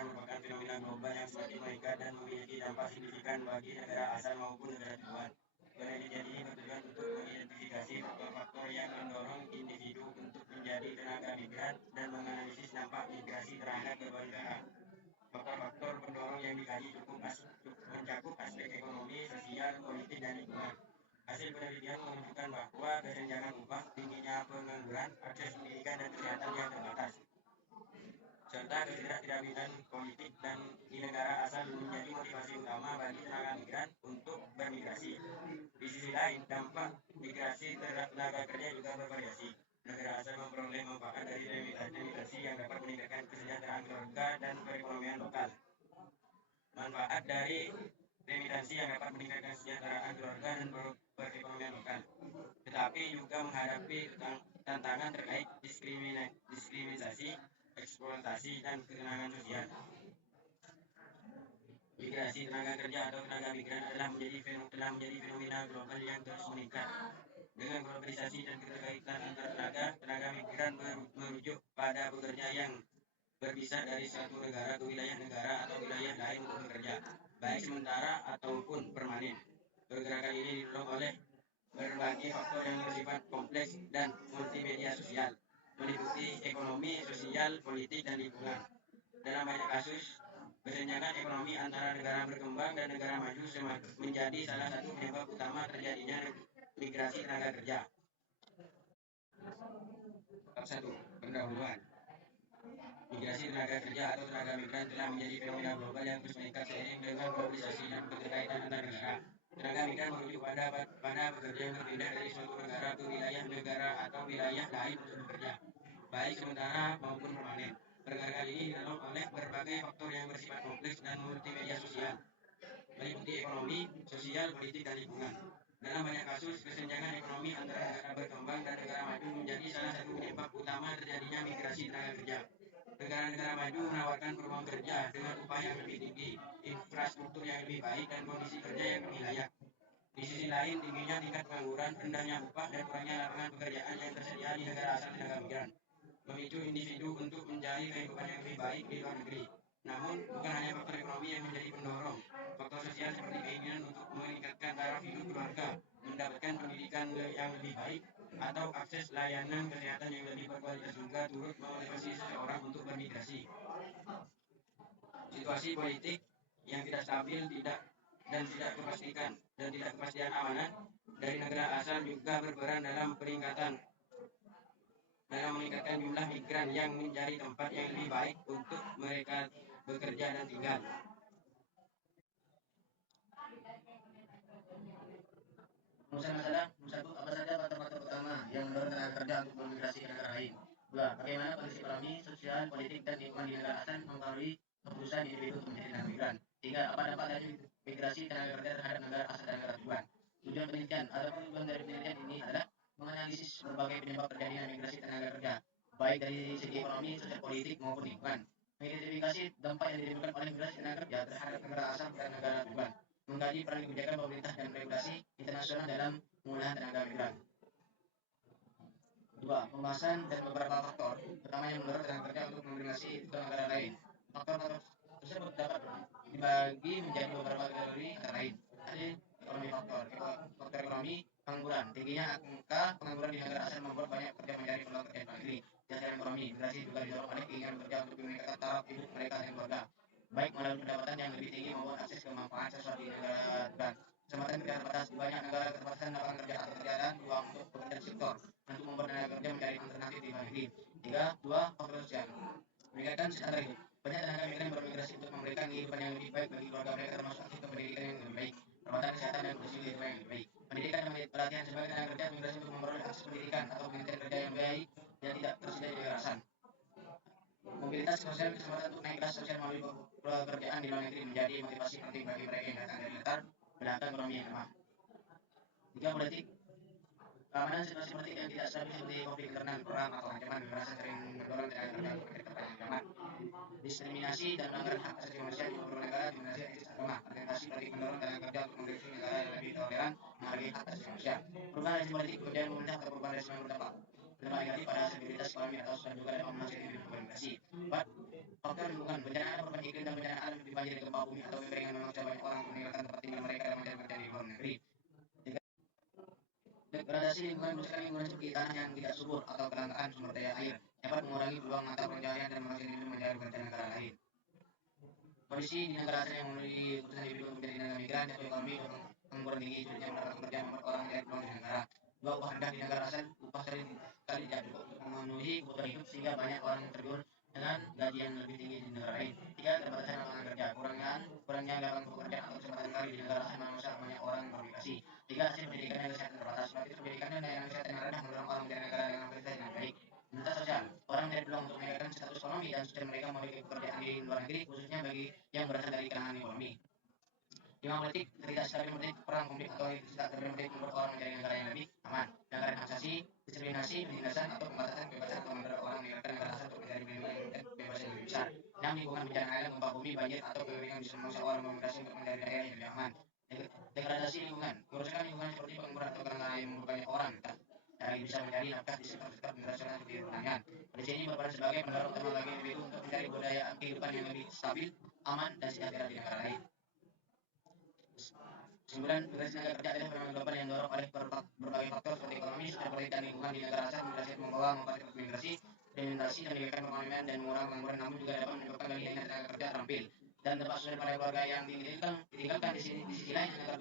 migran merupakan fenomena global yang semakin meningkat dan memiliki dampak signifikan bagi negara asal maupun negara tujuan. Penelitian ini bertujuan untuk mengidentifikasi faktor-faktor yang mendorong individu untuk menjadi tenaga migran dan menganalisis dampak migrasi terhadap berbagai negara. Faktor-faktor pendorong yang dikaji cukup mencakup aspek ekonomi, sosial, politik, dan lingkungan. Hasil penelitian menunjukkan bahwa kesenjangan upah, tingginya pengangguran, akses pendidikan dan kesehatan yang terbatas, serta ketidakstabilan politik dan di negara asal menjadi motivasi utama bagi tenaga migran untuk bermigrasi. Di sisi lain, dampak migrasi terhadap tenaga kerja juga bervariasi. Negara asal memperoleh manfaat dari remigrasi yang dapat meningkatkan kesejahteraan keluarga dan perekonomian lokal. Manfaat dari remigrasi yang dapat meningkatkan kesejahteraan keluarga dan perekonomian lokal, tetapi juga menghadapi tantangan terkait diskriminasi, eksploitasi, dan kesenjangan sosial. Migrasi tenaga kerja atau tenaga migran telah menjadi fenomena global yang terus meningkat. Dengan globalisasi dan keterkaitan antar tenaga migran merujuk pada pekerja yang berpisah dari suatu negara ke wilayah negara atau wilayah lain untuk bekerja, baik sementara ataupun permanen. Pergerakan ini didorong oleh berbagai faktor yang bersifat kompleks dan multimedia sosial, meliputi ekonomi, sosial, politik, dan lingkungan. Dalam banyak kasus, kesenjangan ekonomi antara negara berkembang dan negara maju menjadi salah satu penyebab utama terjadinya migrasi tenaga kerja. Bab 1. Pendahuluan. Migrasi tenaga kerja atau tenaga migran telah menjadi fenomena global yang terus meningkat seiring dengan globalisasi dan keterkaitan antar negara. Tenaga migran merujuk pada pekerja yang berpindah dari suatu negara ke wilayah negara atau wilayah lain untuk bekerja, baik sementara maupun permanen. Pergerakan ini didorong oleh berbagai faktor yang bersifat kompleks dan multimedia sosial, meliputi ekonomi, sosial, politik, dan lingkungan. Dalam banyak kasus, kesenjangan ekonomi antara negara berkembang dan negara maju menjadi salah satu penyebab utama terjadinya migrasi tenaga kerja. Negara-negara maju menawarkan peluang kerja dengan upah yang lebih tinggi, infrastruktur yang lebih baik, dan kondisi kerja yang lebih layak. Di sisi lain, tingginya tingkat pengangguran, rendahnya upah, dan kurangnya lapangan pekerjaan yang tersedia di negara asal tenaga migran memicu individu untuk mencari kehidupan yang lebih baik di luar negeri. Namun, bukan hanya faktor ekonomi yang menjadi pendorong. Faktor sosial seperti keinginan untuk meningkatkan taraf hidup keluarga, mendapatkan pendidikan yang lebih baik, atau akses layanan kesehatan yang lebih berkualitas juga turut memotivasi seseorang untuk bermigrasi. Situasi politik yang tidak stabil tidak kepastian amanan dari negara asal juga berperan dalam meningkatkan jumlah migran yang mencari tempat yang lebih baik untuk mereka bekerja dan tinggal. Rumusan masalah. 1. Apa saja faktor-faktor utama yang mendorong tenaga kerja untuk bermigrasi ke negara lain? 2. Bagaimana kondisi ekonomi, sosial, politik, dan lingkungan di negara asal mempengaruhi keputusan individu untuk menjadi tenaga migran? 3. Apa dampak dari migrasi tenaga kerja terhadap negara asal dan negara tujuan? Tujuan penelitian atau tujuan dari penelitian ini adalah menganalisis berbagai penyebab terjadinya migrasi tenaga kerja, baik dari segi ekonomi, sosial, politik, maupun lingkungan. Mengidentifikasi dampak yang ditimbulkan oleh migrasi tenaga kerja terhadap negara asal dan negara tujuan. Mengkaji peran kebijakan pemerintah dan regulasi internasional dalam penggunaan tenaga migran. 2. Pembahasan dan beberapa faktor utama yang mendorong tenaga kerja untuk memigrasi ke negara lain. Faktor tersebut dapat dibagi menjadi beberapa kategori antara lain. Ekonomi faktor ekonomi, pengangguran. Tingginya angka pengangguran di negara asal membuat banyak pekerja mencari peluang kerja di luar negeri. Jasa ekonomi, migrasi juga didorong oleh keinginan bekerja untuk meningkatkan taraf hidup mereka dan keluarga, baik melalui pendapatan yang lebih tinggi maupun akses ke manfaat sesuatu di negara tujuan. Kesempatan kerja terbatas. Di banyak negara keterbatasan lapangan kerja atau pekerjaan peluang untuk pekerjaan sektor untuk membuat tenaga kerja mencari alternatif di luar negeri. 2. Faktor sosial. Meningkatkan standar hidup. Banyak tenaga migran bermigrasi untuk memberikan kehidupan yang lebih baik bagi keluarga mereka, termasuk akses ke pendidikan yang lebih baik, perawatan kesehatan, dan kondisi kehidupan yang lebih baik. Pendidikan dan pelatihan. Sebagai tenaga kerja migrasi untuk memperoleh akses pendidikan atau penelitian kerja yang baik yang tidak tersedia di negara asal. Mobilitas sosial. Kesempatan untuk naik kelas sosial melalui pekerjaan di luar negeri menjadi motivasi penting bagi mereka yang datang dari latar belakang ekonomi yang lemah. 3. Politik. Keamanan. Situasi politik yang tidak stabil seperti konflik internal, perang, atau ancaman kekerasan sering mendorong tenaga kerja untuk menjadi tempat yang aman. Diskriminasi dan pelanggaran hak asasi manusia di beberapa negara diskriminasi etnis agama. Orientasi politik mendorong tenaga kerja untuk memiliki negara yang lebih toleran menghargai hak asasi manusia. Perubahan rezim politik, pekerjaan pemerintah, atau perubahan rezim yang berdampak negatif pada stabilitas ekonomi atau sosial juga dapat menghasilkan individu bermigrasi. Keempat, faktor lingkungan, bencana alam, perubahan iklim dan bencana alam seperti banjir, gempa bumi atau kekeringan memaksa banyak orang untuk meninggalkan tempat tinggal mereka dan mencari pekerjaan di luar negeri. Degradasi lingkungan merusak lingkungan seperti tanah yang tidak subur atau kelangkaan sumber daya air dapat mengurangi peluang mata pencaharian dan menghasilkan hidup mencari pekerjaan negara lain. Kondisi di negara asal yang memenuhi keputusan individu untuk menjadi tenaga migran dan ekonomi pengangguran tinggi sulitnya mendapat pekerjaan membuat orang mencari peluang di negara. Dua, upah rendah di negara asal, upah kali tidak cukup untuk memenuhi kebutuhan hidup sehingga banyak orang tergiur dengan gaji yang lebih tinggi di negara lain. Tiga, keterbatasan lapangan kerja, kurangnya lapangan pekerjaan atau kesempatan karir di negara asal memaksa banyak orang bermigrasi. Tiga, hasil pendidikan dan kesehatan terbatas. Kualitas pendidikan dan layanan kesehatan yang rendah mendorong orang mencari negara dengan fasilitas yang baik. Lintas sosial, orang mencari peluang untuk meningkatkan status ekonomi dan sosial mereka memiliki pekerjaan di luar negeri, khususnya bagi yang berasal dari kalangan ekonomi. Lima, politik, ketidakstabilan politik, perang, konflik atau ketidakstabilan politik membuat orang mencari negara yang lebih aman. Pelanggaran hak asasi, diskriminasi, penindasan atau pembatasan kebebasan atau membuat orang meninggalkan negara asal untuk mencari perlindungan dan kebebasan yang lebih besar. Enam, lingkungan, bencana alam, gempa bumi, banjir atau kekeringan bisa memaksa orang memigrasi untuk mencari daerah yang lebih aman. Degradasi lingkungan, kerusakan lingkungan seperti penggumpalan atau kelangkaan air membuat banyak orang tak lagi bisa mencari nafkah di sektor-sektor internasional seperti pertanian. Kondisi ini berperan sebagai pendorong utama bagi individu untuk mencari budaya kehidupan yang lebih stabil, aman, dan sejahtera di negara lain. Kesimpulan, migrasi tenaga kerja adalah fenomena global yang didorong oleh berbagai faktor seperti ekonomi, sosial politik, dan lingkungan di negara asal. Migrasi membawa mempercepat migrasi, remigrasi, dan meningkatkan perekonomian dan mengurangi pengangguran, namun juga dapat menyebabkan bagi tenaga kerja terampil dan tepat sesuai pada keluarga yang ditinggalkan. Di sisi lain, tenaga